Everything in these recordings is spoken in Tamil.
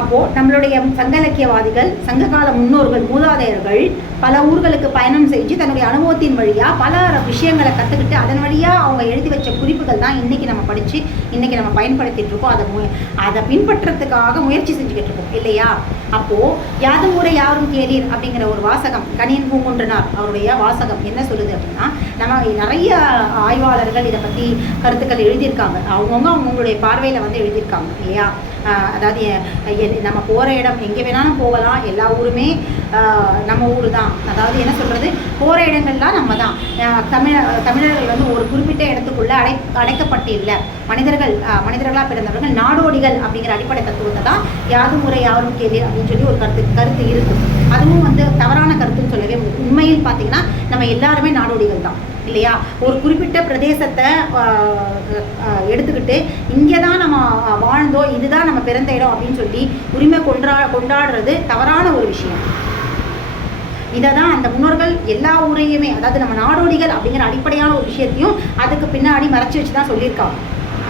அப்போது நம்மளுடைய சங்க இலக்கியவாதிகள் சங்ககால முன்னோர்கள் மூதாதையர்கள் பல ஊர்களுக்கு பயணம் செஞ்சு தன்னுடைய அனுபவத்தின் வழியாக பல விஷயங்களை கற்றுக்கிட்டு அதன் வழியாக அவங்க எழுதி வச்ச குறிப்புகள் தான் இன்றைக்கி நம்ம படித்து இன்றைக்கி நம்ம பயன்படுத்திகிட்டு இருக்கோம். அதை மு அதை பின்பற்றத்துக்காக முயற்சி செஞ்சுக்கிட்டு இருக்கோம். இல்லையா? அப்போது யாதும் ஊரை யாரும் கேளீர் அப்படிங்கிற ஒரு வாசகம் கணியன் பூங்குன்றனார் அவருடைய வாசகம் என்ன சொல்லுது அப்படின்னா நம்ம நிறைய ஆய்வாளர்கள் இதை பற்றி கருத்துக்கள் எழுதியிருக்காங்க. அவங்கவுங்க அவங்களுடைய பார்வையில் வந்து எழுதியிருக்காங்க. இல்லையா? அதாவது நம்ம போகிற இடம் எங்கே வேணாலும் போகலாம். எல்லா ஊருமே நம்ம ஊர் தான் அதாவது என்ன சொல்கிறது போகிற இடங்கள்லாம் நம்ம தான் தமிழ தமிழர்கள் வந்து ஒரு குறிப்பிட்ட இடத்துக்குள்ளே அடை அடைக்கப்பட்டு இல்லை மனிதர்கள் மனிதர்களாக பிறந்தவர்கள் நாடோடிகள் அப்படிங்கிற அடிப்படை தத்துவத்தை தான் யாதும் முறை யாரும் கேள்வி அப்படின்னு சொல்லி ஒரு கருத்து கருத்து இருக்குது அதுவும் வந்து தவறான கருத்துன்னு சொல்லவே உண்மையில் பார்த்தீங்கன்னா நம்ம எல்லாருமே நாடோடிகள் தான். இல்லையா? ஒரு குறிப்பிட்ட பிரதேசத்தை எடுத்துக்கிட்டு இங்கே தான் நம்ம வாழ்ந்தோம் இதுதான் நம்ம பிறந்த இடம் அப்படின்னு சொல்லி உரிமை கொண்டா கொண்டாடுறது தவறான ஒரு விஷயம். இதை தான் அந்த முன்னோர்கள் எல்லா ஊரையுமே அதாவது நம்ம நாடோடிகள் அப்படிங்கிற அடிப்படையான ஒரு விஷயத்தையும் அதுக்கு பின்னாடி மறைச்சி வச்சு தான் சொல்லியிருக்காங்க.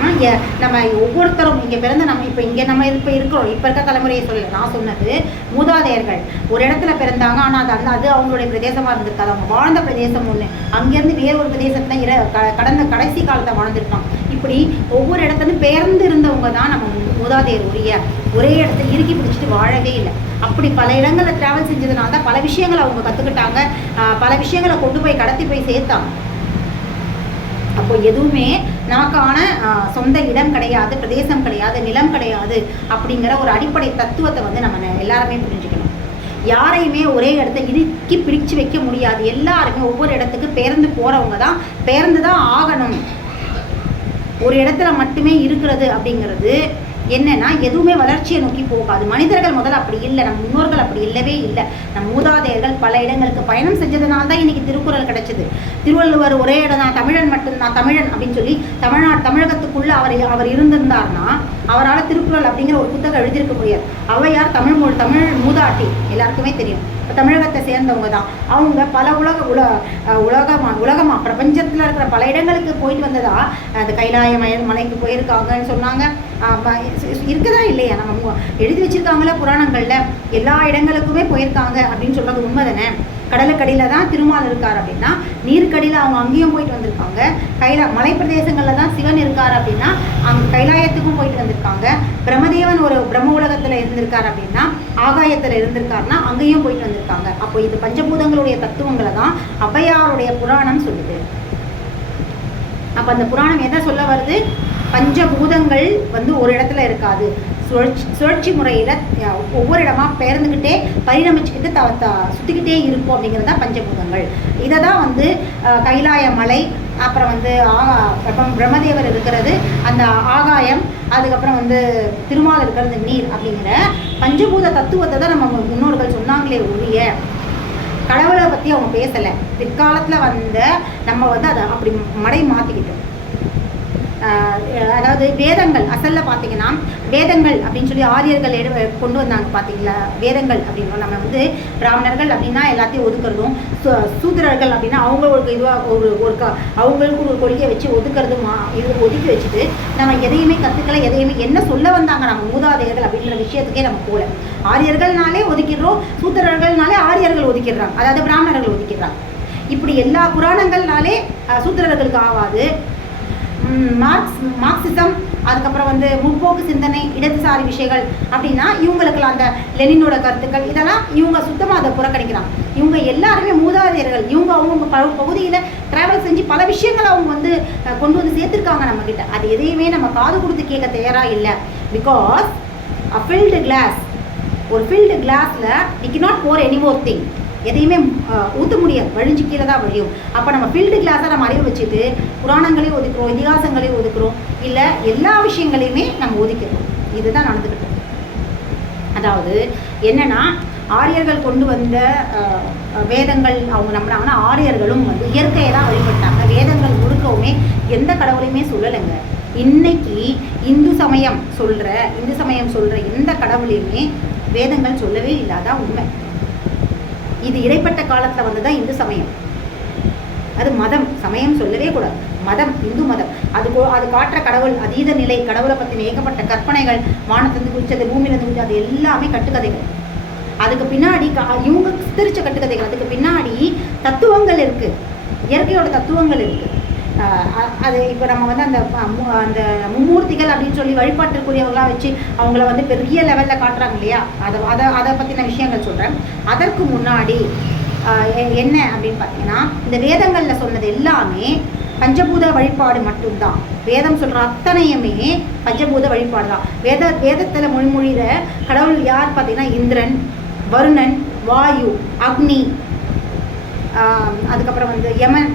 நம்ம ஒவ்வொருத்தரும் இங்கே பிறந்த நம்ம இப்போ இங்கே நம்ம இப்போ இருக்கிறோம். இப்போ இருக்க தலைமுறையை சொல்லல நான் சொன்னது மூதாதையர்கள் ஒரு இடத்துல பிறந்தாங்க ஆனால் அது அந்த அது அவங்களுடைய பிரதேசமாக இருந்திருக்காது அவங்க வாழ்ந்த பிரதேசம் ஒன்று அங்கேருந்து வேற ஒரு பிரதேசத்தில் இர க- கடந்த கடைசி காலத்தை வாழ்ந்திருப்பாங்க. இப்படி ஒவ்வொரு இடத்துலையும் பிறந்து இருந்தவங்க தான் நம்ம மூதாதையர் உரிய ஒரே இடத்துல இறுக்கி பிடிச்சிட்டு வாழவே இல்லை. அப்படி பல இடங்களில் ட்ராவல் செஞ்சதுனால தான் பல விஷயங்களை அவங்க கற்றுக்கிட்டாங்க பல விஷயங்களை கொண்டு போய் கடத்தி போய் சேர்த்தாங்க. அப்போ எதுவுமே நமக்கான சொந்த இடம் கிடையாது பிரதேசம் கிடையாது நிலம் கிடையாது அப்படிங்கிற ஒரு அடிப்படை தத்துவத்தை வந்து நம்ம எல்லாருமே புரிஞ்சுக்கணும். யாரையுமே ஒரே இடத்த இறுக்கி பிரித்து வைக்க முடியாது. எல்லாருமே ஒவ்வொரு இடத்துக்கு பேருந்து போகிறவங்க தான் பேருந்து தான் ஆகணும். ஒரு இடத்துல மட்டுமே இருக்கிறது அப்படிங்கிறது என்னன்னா எதுவுமே வளர்ச்சியை நோக்கி போகாது. மனிதர்கள் முதல்ல அப்படி இல்லை நம்ம முன்னோர்கள் அப்படி இல்லவே இல்லை. நம் மூதாதையர்கள் பல இடங்களுக்கு பயணம் செஞ்சதுனால தான் இன்னைக்கு திருக்குறள் கிடைச்சது. திருவள்ளுவர் ஒரே இடம் தான் தமிழன் மட்டும்தான் தமிழன் அப்படின்னு சொல்லி தமிழ்நாடு தமிழகத்துக்குள்ள அவர் அவர் இருந்திருந்தார்னா அவரால் திருக்குறள் அப்படிங்கிற ஒரு புத்தகம் எழுதியிருக்க முடியாது. அவையார் தமிழ் மொழி தமிழ் மூதாட்டி. எல்லாருக்குமே தெரியும். இப்போ தமிழகத்தை சேர்ந்தவங்க தான். அவங்க பல உலக உல அஹ் உலகமா உலகமா பிரபஞ்சத்தில் இருக்கிற பல இடங்களுக்கு போயிட்டு வந்ததா அது கைலாய மய மலைக்கு போயிருக்காங்கன்னு சொன்னாங்க. இருக்குதா இல்லையா? நம்ம எழுதி வச்சிருக்காங்களே புராணங்கள்ல? எல்லா இடங்களுக்குமே போயிருக்காங்க அப்படின்னு சொல்றது உண்மை தானே கடலுக்கடியில் தான் திருமால் இருக்கார் அப்படின்னா நீருக்கடியில் அவங்க அங்கேயும் போயிட்டு வந்திருக்காங்க கைலா மலை பிரதேசங்களில் தான் சிவன் இருக்கார் அப்படின்னா அங்கே கைலாயத்துக்கும் போயிட்டு வந்திருக்காங்க பிரம்மதேவன் ஒரு பிரம்ம உலகத்தில் இருந்திருக்கார் அப்படின்னா ஆகாயத்தில் இருந்திருக்காருன்னா அங்கேயும் போயிட்டு வந்திருக்காங்க. அப்போ இது பஞ்சபூதங்களுடைய தத்துவங்களை தான் அவ்வையாருடைய புராணம் சொல்லுது. அப்போ அந்த புராணம் என்ன சொல்ல வருது? பஞ்சபூதங்கள் வந்து ஒரு இடத்துல இருக்காது. சுழற்சி சுழற்சி முறையில் ஒவ்வொரு இடமா பெயர்ந்துக்கிட்டே பரிணமிச்சுக்கிட்டு த சுற்றிக்கிட்டே இருக்கும் அப்படிங்கிறது தான் பஞ்சபூதங்கள். இதை தான் வந்து கைலாய மலை அப்புறம் வந்து ஆகா அப்புறம் பிரம்மதேவர் இருக்கிறது அந்த ஆகாயம் அதுக்கப்புறம் வந்து திருமால் இருக்கிறது நீர் அப்படிங்கிற பஞ்சபூத தத்துவத்தை தான் நம்ம முன்னோர்கள் சொன்னாங்களே ஒழிய கடவுளை பற்றி அவங்க பேசலை. பிற்காலத்தில் வந்த நம்ம வந்து அதை அப்படி மடை மாற்றிக்கிட்டோம் அதாவது வேதங்கள் அசலில் பார்த்தீங்கன்னா வேதங்கள் அப்படின்னு சொல்லி ஆரியர்கள் எடு கொண்டு வந்தாங்க பார்த்தீங்களா? வேதங்கள் அப்படின்னு நம்ம வந்து பிராமணர்கள் அப்படின்னா எல்லாத்தையும் ஒதுக்குறதும் சூத்திரர்கள் அப்படின்னா அவங்களுக்கு ஒரு இதுவாக ஒரு ஒரு க அவங்களுக்கு ஒரு கொள்கையை வச்சு ஒதுக்குறதுமா இது ஒதுக்கி வச்சுட்டு நம்ம எதையுமே கற்றுக்கல எதையுமே என்ன சொல்ல வந்தாங்க நம்ம மூதாதையர்கள் அப்படின்ற விஷயத்துக்கே நம்ம போகல. ஆரியர்கள்னாலே ஒதுக்கிடுறோம் சூத்திரர்கள்னாலே ஆரியர்கள் ஒதுக்கிடுறாங்க. அதாவது பிராமணர்கள் ஒதுக்கிடுறாங்க. இப்படி எல்லா புராணங்கள்னாலே சூத்திரர்களுக்கு ஆகாது மார்க்ஸ் மார்க்சிசம் அதுக்கப்புறம் வந்து முற்போக்கு சிந்தனை இடதுசாரி விஷயங்கள் அப்படின்னா இவங்களுக்கெல்லாம் அந்த லெனினோட கருத்துக்கள் இதெல்லாம் இவங்க சுத்தமாக அதை புறக்கணிக்கிறாங்க. இவங்க எல்லாருமே மூதாதையர்கள். இவங்க அவங்க ப பகுதியில் ட்ராவல் செஞ்சு பல விஷயங்களை அவங்க வந்து கொண்டு வந்து சேர்த்துருக்காங்க நம்மக்கிட்ட அது எதையுமே நம்ம காது கொடுத்து கேட்க தயாராக இல்லை. பிகாஸ் அ ஃபில்டு கிளாஸ் ஒரு ஃபில்டு கிளாஸில் we not pour any other thing எதையுமே ஊற்ற முடியாது. வழிஞ்சு கீழே தான் வழியும். அப்போ நம்ம ஃபீல்டு கிளாஸை நம்ம அறிவு வச்சுட்டு புராணங்களையும் ஒதுக்குறோம் இதிகாசங்களையும் ஒதுக்குறோம் இல்லை எல்லா விஷயங்களையுமே நம்ம ஒதுக்கிறோம். இதுதான் நடந்துக்கிட்டு அதாவது என்னன்னா ஆரியர்கள் கொண்டு வந்த வேதங்கள் அவங்க நம்பினாங்கன்னா ஆரியர்களும் வந்து இயற்கையை தான் வழிபட்டாங்க. வேதங்கள் முழுக்கவுமே எந்த கடவுளையுமே சொல்லலைங்க. இன்னைக்கு இந்து சமயம் சொல்கிற இந்து சமயம் சொல்கிற எந்த கடவுளையுமே வேதங்கள் சொல்லவே இல்லாத உண்மை. இது இடைப்பட்ட காலத்தில் வந்து தான் இந்து சமயம். அது மதம் சமயம் சொல்லவே கூடாது. மதம் இந்து மதம். அது அது காட்டுற கடவுள் அதீத நிலை கடவுளை பற்றின ஏகப்பட்ட கற்பனைகள் வானத்திலிருந்து குதிச்சது பூமியிலிருந்து குதிச்சது அது எல்லாமே கட்டுக்கதைகள். அதுக்கு பின்னாடி க இவங்க சித்தரிச்ச கட்டுக்கதைகள். அதுக்கு பின்னாடி தத்துவங்கள் இருக்குது இயற்கையோட தத்துவங்கள் இருக்குது அது இப்போ நம்ம வந்து அந்த அந்த மும்மூர்த்திகள் அப்படின்னு சொல்லி வழிபாட்டிற்குரியவங்களாம் வச்சு அவங்கள வந்து பெரிய லெவலில் காட்டுறாங்க இல்லையா? அதை அதை அதை பற்றின விஷயங்கள் சொல்கிறேன் அதற்கு முன்னாடி என்ன அப்படின்னு பார்த்தீங்கன்னா இந்த வேதங்களில் சொன்னது எல்லாமே பஞ்சபூத வழிபாடு மட்டும்தான். வேதம் சொல்கிற அத்தனையுமே பஞ்சபூத வழிபாடு தான் வேத வேதத்தில் மொழிமொழிகிற கடவுள் யார் பார்த்தீங்கன்னா இந்திரன் வருணன் வாயு அக்னி அதுக்கப்புறம் வந்து யமன்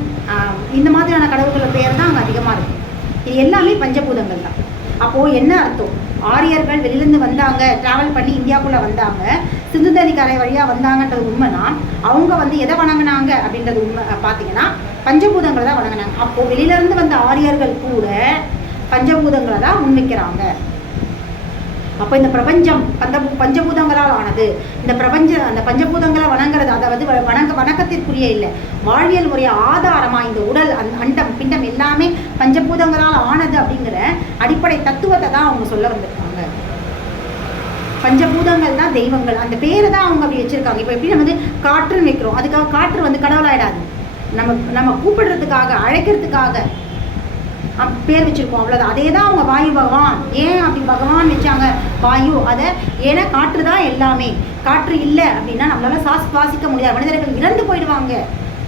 இந்த மாதிரியான கடவுள்களோட பெயர் தான் அங்கே அதிகமாக இருக்கும் இது எல்லாமே பஞ்சபூதங்கள் தான். அப்போது என்ன அர்த்தம்? ஆரியர்கள் வெளியிலேருந்து வந்தாங்க ட்ராவல் பண்ணி இந்தியாவுக்குள்ளே வந்தாங்க சிந்து நதி கரை வழியாக வந்தாங்கன்றது உண்மைனா அவங்க வந்து எதை வணங்கினாங்க அப்படின்றது உண்மை பார்த்தீங்கன்னா பஞ்சபூதங்களை தான் வணங்கினாங்க. அப்போது வெளியிலேருந்து வந்த ஆரியர்கள் கூட பஞ்சபூதங்களை தான் முன்வைக்கிறாங்க. அப்போ இந்த பிரபஞ்சம் பந்த பஞ்சபூதங்களால் ஆனது இந்த பிரபஞ்ச அந்த பஞ்சபூதங்களை வணங்குறது அதாவது வ- வணங்க வணக்கத்திற்குரிய இல்லை. வாழ்வியல் முறைய ஆதாரமாக இந்த உடல் அந்த அண்டம் பிண்டம் எல்லாமே பஞ்சபூதங்களால் ஆனது அப்படிங்கிற அடிப்படை தத்துவத்தை தான் அவங்க சொல்ல வந்திருக்காங்க. பஞ்சபூதங்கள் தான் தெய்வங்கள். அந்த பேரை தான் அவங்க அப்படி வச்சுருக்காங்க. இப்போ எப்படி நம்ம வந்து காற்றுன்னு வைக்கிறோம். அதுக்காக காற்று வந்து கடவுளாயிடாது. நம்ம நம்ம கூப்பிடுறதுக்காக அழைக்கிறதுக்காக பேர் வச்சுருக்கோம் அவ்வளோதான் அதே தான் அவங்க வாயு பகவான். ஏன் அப்படி பகவான் வச்சாங்க? வாயு அதை ஏன்னா காற்று தான் எல்லாமே. காற்று இல்லை அப்படின்னா நம்மளால சுவாச சுவாசிக்க முடியாது. மனிதர்கள் இறந்து போயிடுவாங்க.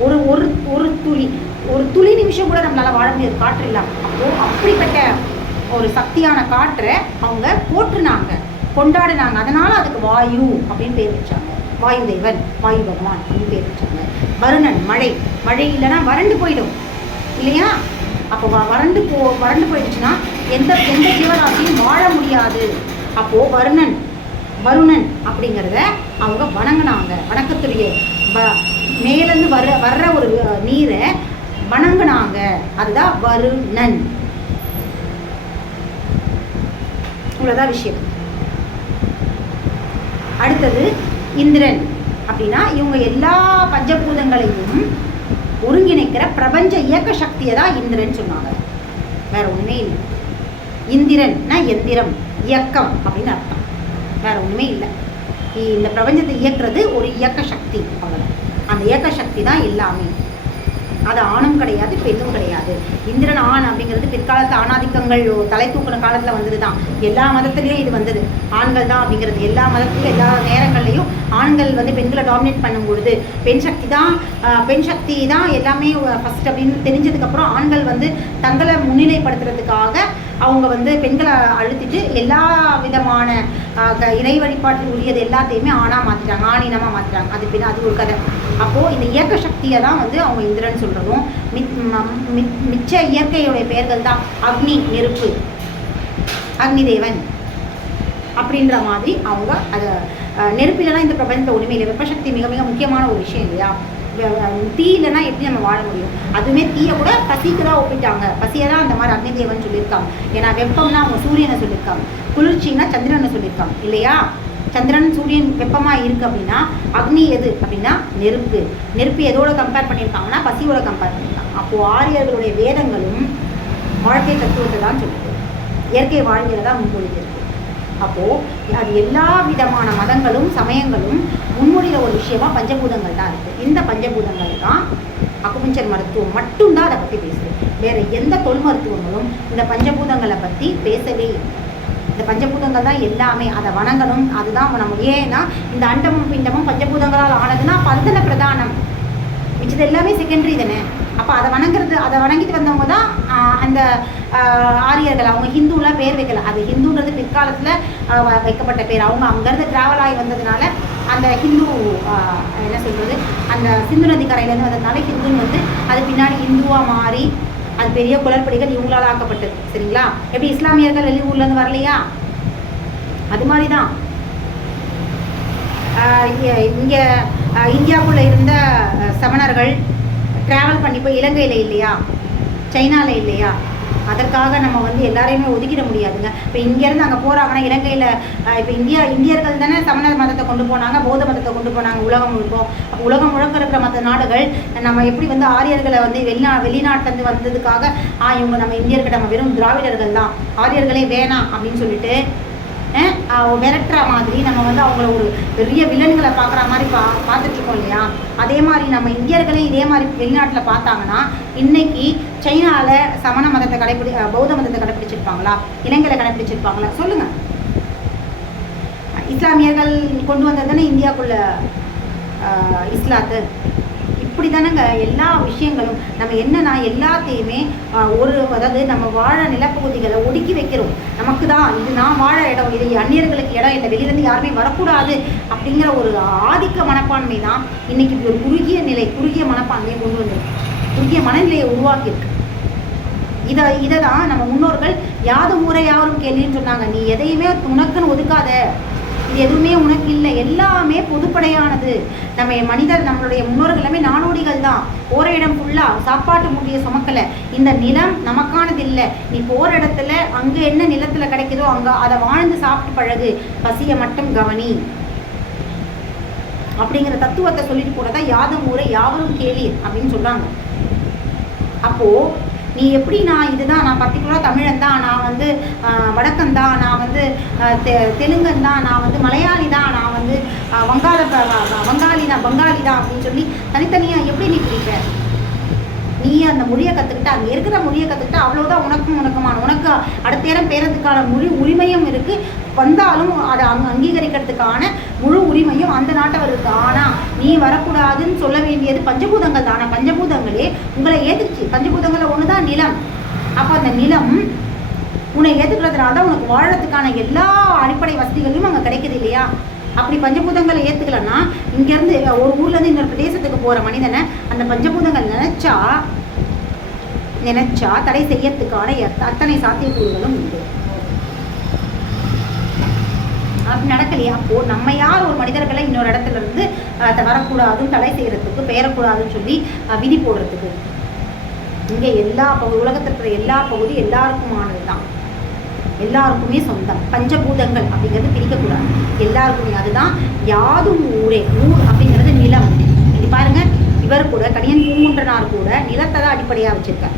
ஒரு ஒரு ஒரு துளி ஒரு துளி நிமிஷம் கூட நம்மளால் வாழ முடியாது. காற்று இல்லாமல் அப்போ அப்படிப்பட்ட ஒரு சக்தியான காற்றை அவங்க போற்றுனாங்க கொண்டாடினாங்க. அதனால் அதுக்கு வாயு அப்படின்னு பேர் வச்சாங்க. வாயு தேவன் வாயு பகவான் அப்படின்னு பேர் வச்சாங்க. வருணன் மழை. மழை இல்லைன்னா வறண்டு போயிடும். இல்லையா? அப்போ வ- வறண்டு போ வறண்டு போயிடுச்சுன்னா எந்த எந்த ஜீவராசியும் வாழ முடியாது. அப்போது வருணன் வருணன் அப்படிங்கிறத அவங்க வணங்கினாங்க. வணக்கத்துடைய வ மேலேருந்து வர்ற வர்ற ஒரு நீரை வணங்குனாங்க. அதுதான் வருணன். இவ்வளோதான் விஷயம். அடுத்தது இந்திரன். அப்படின்னா இவங்க எல்லா பஞ்சபூதங்களையும் ஒருங்கிணைக்கிற பிரபஞ்ச இயக்க சக்தியை தான் இந்திரன் சொன்னாங்க. வேற ஒன்றுமே இல்லை. இந்திரன்னா எந்திரம் இயக்கம் அப்படின்னு அர்த்தம். வேற ஒன்றுமே இல்லை. இந்த பிரபஞ்சத்தை இயக்குறது ஒரு இயக்க சக்தி அவ்வளோ அந்த இயக்க சக்தி தான் எல்லாமே. அது ஆணும் கிடையாது பெண்ணும் கிடையாது. இந்திரன் ஆண் அப்படிங்கிறது பிற்காலத்து ஆணாதிக்கங்கள் தலை தூக்கின காலத்தில் வந்தது தான் எல்லா மதத்துலேயும் இது வந்தது. ஆண்கள் தான் அப்படிங்கிறது. எல்லா மதத்துலையும் எல்லா நேரங்கள்லையும் ஆண்கள் வந்து பெண்களை டாமினேட் பண்ணும் பொழுது பெண் சக்தி தான் பெண் சக்தி தான் எல்லாமே ஃபஸ்ட் அப்படின்னு தெரிஞ்சதுக்கப்புறம் ஆண்கள் வந்து தங்களை முன்னிலைப்படுத்துறதுக்காக அவங்க வந்து பெண்களை அழுத்திட்டு எல்லா விதமான க- இறை வழிபாட்டில் உரியது எல்லாத்தையுமே ஆணாக மாற்றிட்டாங்க ஆணினமாக மாற்றிட்டாங்க அது பின்ன அது ஒரு கதை. அப்போது இந்த இயக்க சக்தியை தான் வந்து அவங்க இந்திரன் சொல்கிறதும் மித் மித்- மிச்ச இயற்கையுடைய பெயர்கள் தான் அக்னி நெருப்பு அக்னி தேவன் அப்படின்ற மாதிரி அவங்க அதை நெருப்பிலனா இந்த பிரபஞ்சத்தில் ஒன்றுமே இல்லை. வெப்பசக்தி மிக மிக முக்கியமான ஒரு விஷயம் இல்லையா? வெ- தீ இல்லைன்னா எப்படி நம்ம வாழ முடியும்? அதுவுமே தீயை கூட பசிக்கு தான் ஒப்பிட்டாங்க. பசியை தான் அந்த மாதிரி அக்னி தேவன் சொல்லியிருக்காங்க. ஏன்னா வெப்பம்னா அவங்க சூரியனை சொல்லியிருக்காங்க. குளிர்ச்சின்னா சந்திரனை சொல்லியிருக்காங்க. இல்லையா? சந்திரன் சூரியன் வெப்பமாக இருக்குது அப்படின்னா அக்னி எது அப்படின்னா நெருப்பு. நெருப்பு எதோட கம்பேர் பண்ணியிருக்காங்கன்னா பசியோட கம்பேர் பண்ணியிருக்காங்க. அப்போது ஆரியர்களுடைய வேதங்களும் வாழ்க்கை தத்துவத்தை தான் சொல்லுது. இயற்கை வாழ்வியலை தான் முன்மொழிஞ்சிருக்கு அப்போது அது எல்லா விதமான மதங்களும் சமயங்களும் முன்மொழிகிற ஒரு விஷயமா பஞ்சபூதங்கள் தான் இருக்குது இந்த பஞ்சபூதங்கள் தான் அக்குபஞ்சர் மருத்துவம் மட்டும்தான் அதை பற்றி பேசுது. வேறு எந்த தொல் மருத்துவங்களும் இந்த பஞ்சபூதங்களை பற்றி பேசவே இல்லை. இந்த பஞ்சபூதங்கள் தான் எல்லாமே அதை வணங்கணும். அதுதான் நம்ம ஏன்னா இந்த அண்டமும் பிண்டமும் பஞ்சபூதங்களால் ஆனதுன்னா பந்தன பிரதானம்? மிச்சது எல்லாமே செகண்டரி தானே? அப்போ அதை வணங்குறது அதை வணங்கிட்டு வந்தவங்க தான் அந்த ஆரியர்கள். அவங்க ஹிந்துலாம் பேர் வைக்கல. அது ஹிந்துன்றது பிற்காலத்தில் வைக்கப்பட்ட பேர். அவங்க அங்கேருந்து ட்ராவல் ஆகி வந்ததுனால அந்த ஹிந்து என்ன சொல்கிறது அந்த சிந்து நதி கரையிலேருந்து வந்ததுனால ஹிந்துன்னு வந்து அது பின்னாடி ஹிந்துவாக மாறி அது பெரிய குளறுபடிகள் இவங்களால் ஆக்கப்பட்டது. சரிங்களா? எப்படி இஸ்லாமியர்கள் வெளியூர்லேருந்து வரலையா? அது மாதிரி தான் இங்கே இந்தியாவுக்குள்ளே இருந்த சமணர்கள் ட்ராவல் பண்ணி போய் இலங்கையில் இல்லையா? சைனாவில் இல்லையா? அதற்காக நம்ம வந்து எல்லாரையுமே ஒதுக்கிட முடியாதுங்க. இப்போ இங்கேருந்து அங்கே போகிறாங்கன்னா இலங்கையில் இப்போ இந்தியா இந்தியர்கள் தானே சமண மதத்தை கொண்டு போனாங்க பௌத்த மதத்தை கொண்டு போனாங்க உலகம் முழுக்கும் அப்போ உலகம் முழுக்க இருக்கிற மற்ற நாடுகள் நம்ம எப்படி வந்து ஆரியர்களை வந்து வெளிநா வெளிநாட்டிலேருந்து வந்ததுக்காக ஆ இவங்க நம்ம இந்தியர்கிட்ட நம்ம வெறும் திராவிடர்கள் தான். ஆரியர்களே வேணாம் அப்படின்னு சொல்லிட்டு மிரட்டுற விரட்டுற மாதிரி நம்ம வந்து அவங்கள ஒரு பெரிய வில்லன்களை பார்க்குற மாதிரி பா பார்த்துட்ருக்கோம் இல்லையா? அதே மாதிரி நம்ம இந்தியர்களே இதே மாதிரி வெளிநாட்டில் பார்த்தாங்கன்னா இன்னைக்கு சைனாவில் சமண மதத்தை கடைப்பிடி பௌத்த மதத்தை கடைப்பிடிச்சிருப்பாங்களா இலங்கையில் கடைப்பிடிச்சிருப்பாங்களா சொல்லுங்கள் இஸ்லாமியர்கள் கொண்டு வந்தது தானே இந்தியாவுக்குள்ள இஸ்லாத்து? இப்படி தானேங்க எல்லா விஷயங்களும். நம்ம என்னன்னா எல்லாத்தையுமே ஆஹ், ஒரு அதாவது நம்ம வாழ நிலப்பகுதிகளை ஒடுக்கி வைக்கிறோம். நமக்கு தான் இது நான் வாழ இடம் இது அந்நியர்களுக்கு இடம் இல்லை வெளியிலேருந்து யாருமே வரக்கூடாது அப்படிங்கிற ஒரு ஆதிக்க மனப்பான்மை தான் இன்னைக்கு இப்படி ஒரு குறுகிய நிலை குறுகிய மனப்பான்மையை கொண்டு வந்திருக்கு குறுகிய மனநிலையை உருவாக்கியிருக்கு. இதை இதை தான் நம்ம முன்னோர்கள் யாது ஊரை யாரும் கேள்வின்னு சொன்னாங்க. நீ எதையுமே உனக்குன்னு ஒதுக்காத. இது எதுவுமே உனக்கு இல்லை. எல்லாமே பொதுப்படையானது. நம்ம மனிதர் நம்மளுடைய முன்னோர்கள் எல்லாமே நாடோடிகள் தான். போகிற இடம் ஃபுல்லாக சாப்பாட்டு முடிய சுமக்கலை. இந்த நிலம் நமக்கானது இல்லை. நீ போகிற இடத்துல அங்கே என்ன நிலத்தில் கிடைக்குதோ அங்கே அதை வாழ்ந்து சாப்பிட்டு பழகு. பசியை மட்டும் கவனி. அப்படிங்கிற தத்துவத்தை சொல்லிட்டு போனதா யாதும் ஊரை யாவரும் கேளீர் அப்படின்னு சொல்கிறாங்க அப்போது நீ எப்படி நான் இதுதான் நான் பர்டிகுலராக தமிழன் தான் நான் வந்து வடக்கன் தான் நான் வந்து தெ தெலுங்கன் தான் நான் வந்து மலையாளி தான் நான் வந்து வங்காள வங்காளி தான் பங்காளி தான் அப்படின்னு சொல்லி தனித்தனியாக எப்படி நீ பிரிக்க நீ அந்த மொழியை கற்றுக்கிட்ட அங்கே இருக்கிற மொழியை கற்றுக்கிட்ட அவ்வளோதான் உனக்கும் உனக்குமான உனக்கு அடுத்த நேரம் பேரதுக்கான மொழி உரிமையும் இருக்குது வந்தாலும் அதை அங் அங்கீகரிக்கிறதுக்கான முழு உரிமையும் அந்த நாட்டவருக்கு ஆனால் நீ வரக்கூடாதுன்னு சொல்ல வேண்டியது பஞ்சபூதங்கள் தானே. பஞ்சபூதங்களே உங்களை ஏற்றுச்சு பஞ்சபூதங்களை அப்போ அந்த நிலம் உன்னை ஏற்றுக்கிறதுனால தான் உனக்கு வாழறதுக்கான எல்லா அடிப்படை வசதிகளையும் அங்கே கிடைக்குது இல்லையா? அப்படி பஞ்சபூதங்களை ஏற்றுக்கலன்னா இங்கேருந்து ஒரு ஊர்லேருந்து இன்னொரு பிரதேசத்துக்கு போகிற மனிதனை அந்த பஞ்சபூதங்கள் நினச்சா நினைச்சா தடை செய்யறதுக்கான அத்தனை சாத்தியக்கூறுகளும் உண்டு. அப்படி நடக்கலையா? அப்போ நம்ம யார் ஒரு மனிதர்களை இன்னொரு இடத்துல இருந்து அஹ், வரக்கூடாதுன்னு தடை செய்யறதுக்கு பெயரக்கூடாதுன்னு சொல்லி அஹ், விதி போடுறதுக்கு? இங்கே எல்லா பகுதி உலகத்தில் இருக்கிற எல்லா பகுதி எல்லாருக்குமானது தான் எல்லாருக்குமே சொந்தம். பஞ்சபூதங்கள் அப்படிங்கிறது பிரிக்கக்கூடாது. எல்லாருக்குமே அதுதான் யாதும் ஊரே. ஊர் அப்படிங்கிறது நிலம். இது பாருங்கள் இவர் கூட கணியன் பூங்குன்றனார் கூட நிலத்தை தான் அடிப்படையாக வச்சுருக்கார்.